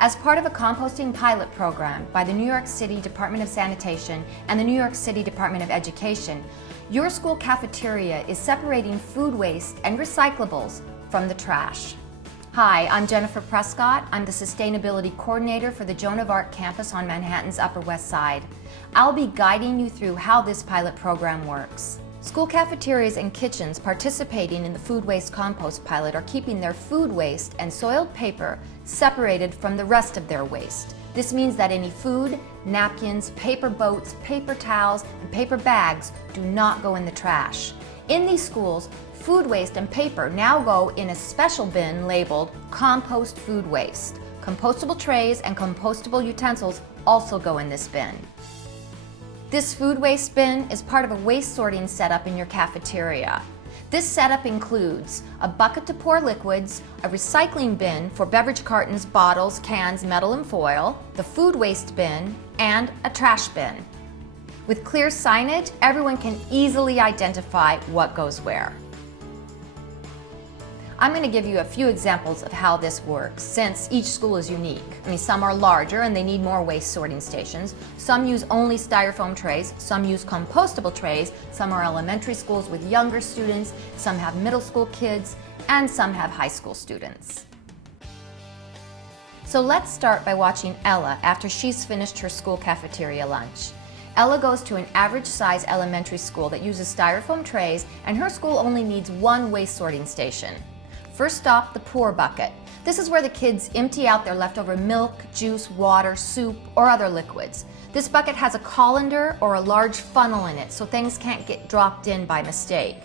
As part of a composting pilot program by the New York City Department of Sanitation and the New York City Department of Education, your school cafeteria is separating food waste and recyclables from the trash. Hi, I'm Jennifer Prescott. I'm the Sustainability Coordinator for the Joan of Arc campus on Manhattan's Upper West Side. I'll be guiding you through how this pilot program works. School cafeterias and kitchens participating in the food waste compost pilot are keeping their food waste and soiled paper separated from the rest of their waste. This means that any food, napkins, paper boats, paper towels, and paper bags do not go in the trash. In these schools, food waste and paper now go in a special bin labeled compost food waste. Compostable trays and compostable utensils also go in this bin. This food waste bin is part of a waste sorting setup in your cafeteria. This setup includes a bucket to pour liquids, a recycling bin for beverage cartons, bottles, cans, metal, and foil, the food waste bin, and a trash bin. With clear signage, everyone can easily identify what goes where. I'm going to give you a few examples of how this works, since each school is unique. Some are larger and they need more waste sorting stations. Some use only styrofoam trays, some use compostable trays, some are elementary schools with younger students, some have middle school kids, and some have high school students. So let's start by watching Ella after she's finished her school cafeteria lunch. Ella goes to an average-size elementary school that uses styrofoam trays, and her school only needs one waste sorting station. First stop, the pour bucket. This is where the kids empty out their leftover milk, juice, water, soup, or other liquids. This bucket has a colander or a large funnel in it so things can't get dropped in by mistake.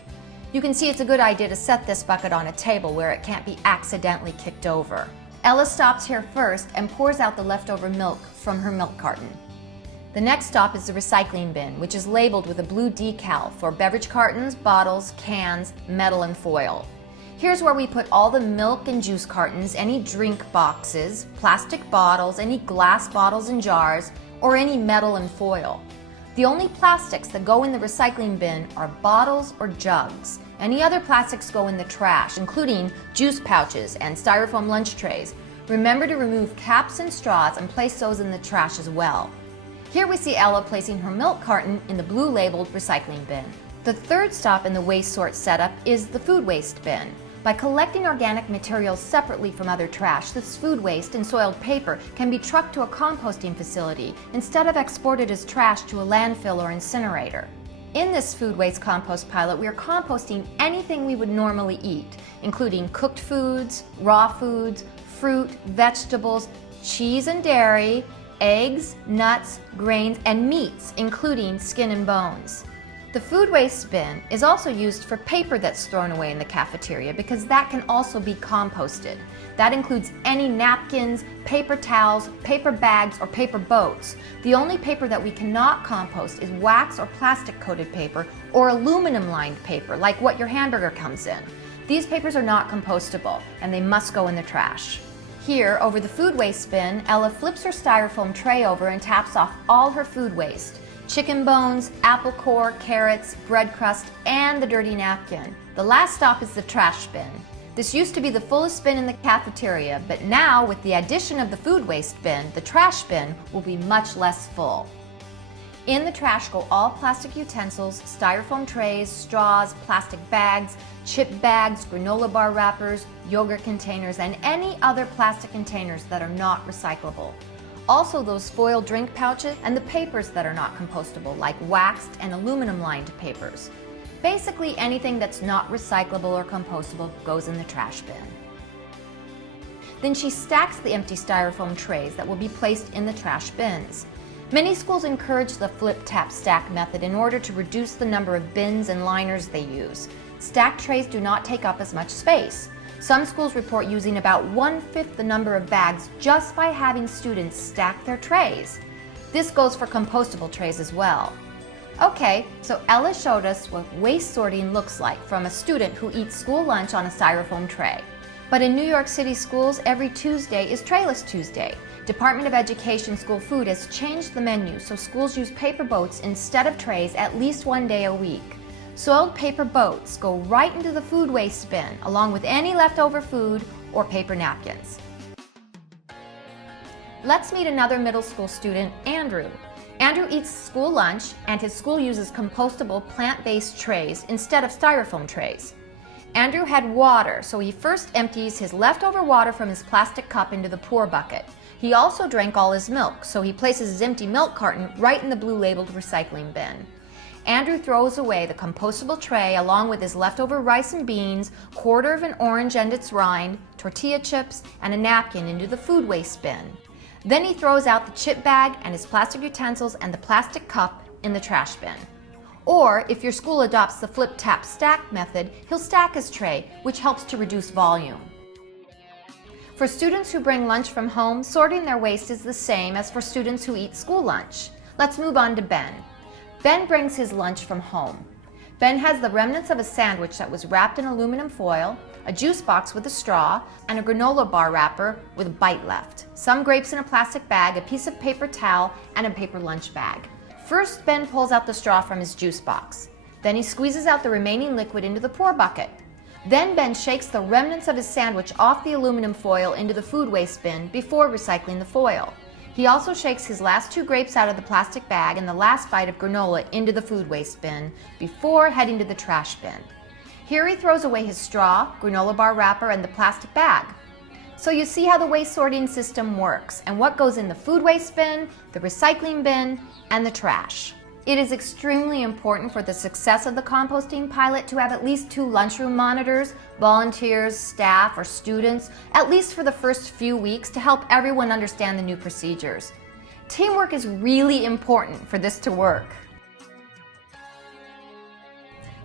You can see it's a good idea to set this bucket on a table where it can't be accidentally kicked over. Ella stops here first and pours out the leftover milk from her milk carton. The next stop is the recycling bin, which is labeled with a blue decal for beverage cartons, bottles, cans, metal, and foil. Here's where we put all the milk and juice cartons, any drink boxes, plastic bottles, any glass bottles and jars, or any metal and foil. The only plastics that go in the recycling bin are bottles or jugs. Any other plastics go in the trash, including juice pouches and styrofoam lunch trays. Remember to remove caps and straws and place those in the trash as well. Here we see Ella placing her milk carton in the blue labeled recycling bin. The third stop in the waste sort setup is the food waste bin. By collecting organic materials separately from other trash, this food waste and soiled paper can be trucked to a composting facility instead of exported as trash to a landfill or incinerator. In this food waste compost pilot, we are composting anything we would normally eat, including cooked foods, raw foods, fruit, vegetables, cheese and dairy, eggs, nuts, grains, and meats, including skin and bones. The food waste bin is also used for paper that's thrown away in the cafeteria because that can also be composted. That includes any napkins, paper towels, paper bags, or paper boats. The only paper that we cannot compost is wax or plastic coated paper or aluminum lined paper, like what your hamburger comes in. These papers are not compostable and they must go in the trash. Here, over the food waste bin, Ella flips her styrofoam tray over and taps off all her food waste. Chicken bones, apple core, carrots, bread crust, and the dirty napkin. The last stop is the trash bin. This used to be the fullest bin in the cafeteria, but now with the addition of the food waste bin, the trash bin will be much less full. In the trash go all plastic utensils, styrofoam trays, straws, plastic bags, chip bags, granola bar wrappers, yogurt containers, and any other plastic containers that are not recyclable. Also those foil drink pouches and the papers that are not compostable, like waxed and aluminum-lined papers. Basically anything that's not recyclable or compostable goes in the trash bin. Then she stacks the empty styrofoam trays that will be placed in the trash bins. Many schools encourage the flip, tap, stack method in order to reduce the number of bins and liners they use. Stacked trays do not take up as much space. Some schools report using about 1/5 the number of bags just by having students stack their trays. This goes for compostable trays as well. Okay, so Ella showed us what waste sorting looks like from a student who eats school lunch on a styrofoam tray. But in New York City schools, every Tuesday is Trayless Tuesday. Department of Education school food has changed the menu so schools use paper boats instead of trays at least one day a week. Soiled paper boats go right into the food waste bin, along with any leftover food or paper napkins. Let's meet another middle school student, Andrew. Andrew eats school lunch, and his school uses compostable plant-based trays instead of styrofoam trays. Andrew had water, so he first empties his leftover water from his plastic cup into the pour bucket. He also drank all his milk, so he places his empty milk carton right in the blue labeled recycling bin. Andrew throws away the compostable tray along with his leftover rice and beans, quarter of an orange and its rind, tortilla chips, and a napkin into the food waste bin. Then he throws out the chip bag and his plastic utensils and the plastic cup in the trash bin. Or, if your school adopts the flip, tap, stack method, he'll stack his tray, which helps to reduce volume. For students who bring lunch from home, sorting their waste is the same as for students who eat school lunch. Let's move on to Ben. Ben brings his lunch from home. Ben has the remnants of a sandwich that was wrapped in aluminum foil, a juice box with a straw, and a granola bar wrapper with a bite left, some grapes in a plastic bag, a piece of paper towel, and a paper lunch bag. First, Ben pulls out the straw from his juice box. Then he squeezes out the remaining liquid into the pour bucket. Then Ben shakes the remnants of his sandwich off the aluminum foil into the food waste bin before recycling the foil. He also shakes his last 2 grapes out of the plastic bag and the last bite of granola into the food waste bin before heading to the trash bin. Here he throws away his straw, granola bar wrapper, and the plastic bag. So you see how the waste sorting system works and what goes in the food waste bin, the recycling bin, and the trash. It is extremely important for the success of the composting pilot to have at least 2 lunchroom monitors, volunteers, staff, or students, at least for the first few weeks to help everyone understand the new procedures. Teamwork is really important for this to work.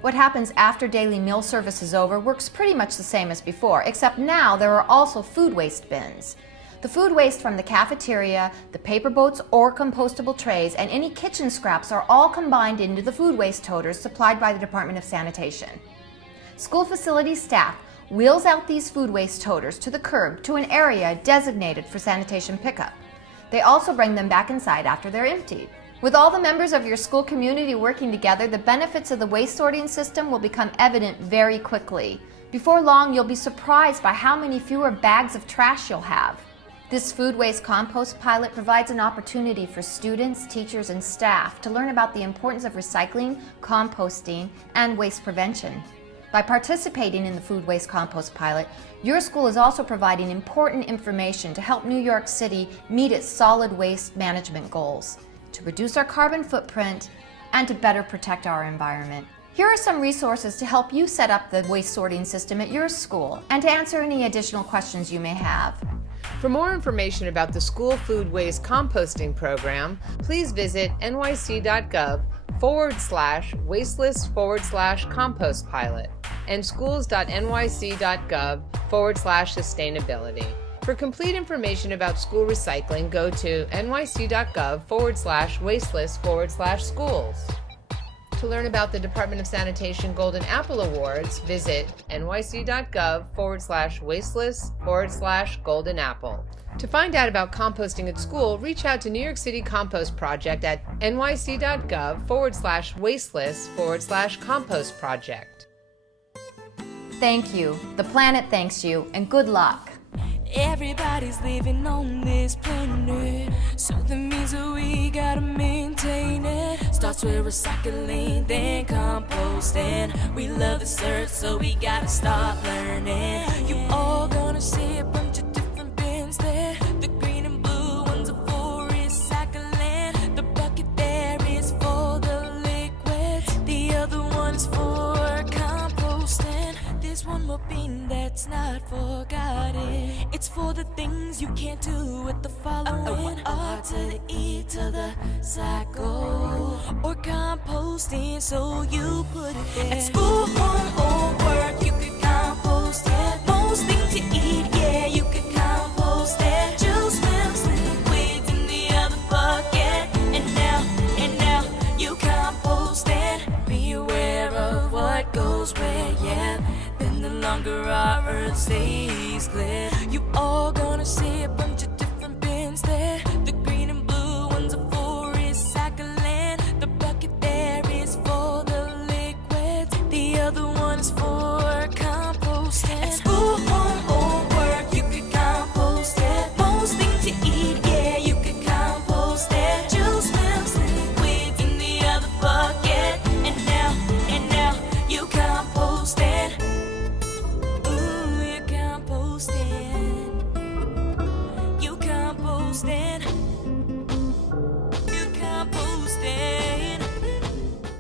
What happens after daily meal service is over works pretty much the same as before, except now there are also food waste bins. The food waste from the cafeteria, the paper boats or compostable trays, and any kitchen scraps are all combined into the food waste toters supplied by the Department of Sanitation. School facilities staff wheels out these food waste toters to the curb to an area designated for sanitation pickup. They also bring them back inside after they're emptied. With all the members of your school community working together, the benefits of the waste sorting system will become evident very quickly. Before long, you'll be surprised by how many fewer bags of trash you'll have. This food waste compost pilot provides an opportunity for students, teachers, and staff to learn about the importance of recycling, composting, and waste prevention. By participating in the food waste compost pilot, your school is also providing important information to help New York City meet its solid waste management goals, to reduce our carbon footprint, and to better protect our environment. Here are some resources to help you set up the waste sorting system at your school and to answer any additional questions you may have. For more information about the School Food Waste Composting Program, please visit nyc.gov/wasteless/compost pilot and schools.nyc.gov/sustainability. For complete information about school recycling, go to nyc.gov/wasteless/schools. To learn about the Department of Sanitation Golden Apple Awards, visit nyc.gov/wasteless/golden apple. To find out about composting at school, reach out to New York City Compost Project at nyc.gov/wasteless/compost project. Thank you. The planet thanks you, and good luck. Everybody's living on this planet, so that means that we gotta maintain it. Starts with recycling, then composting. We love this earth, so we gotta start learning. You all gonna see a bunch of different bins there. The green and blue ones are for recycling. The bucket there is for the liquids. The other one is for composting. There's one more bin that's not forgotten. It's for the things you can't do with the following: R to the E to the cycle, or composting, so you put it there. At school, home, or work, you could compost it. Most things you eat, yeah, you could compost it. Juice, milks, liquids in the other bucket, and now you compost it. Be aware of what goes where, yeah. Then the longer our earth stays clear. You all gonna see a bunch of different bins there. The green and blue ones are for recycling. The bucket there is for the liquids. The other one is for composting. At school, home, or work, you could compost it. Most things you eat, yeah, composting.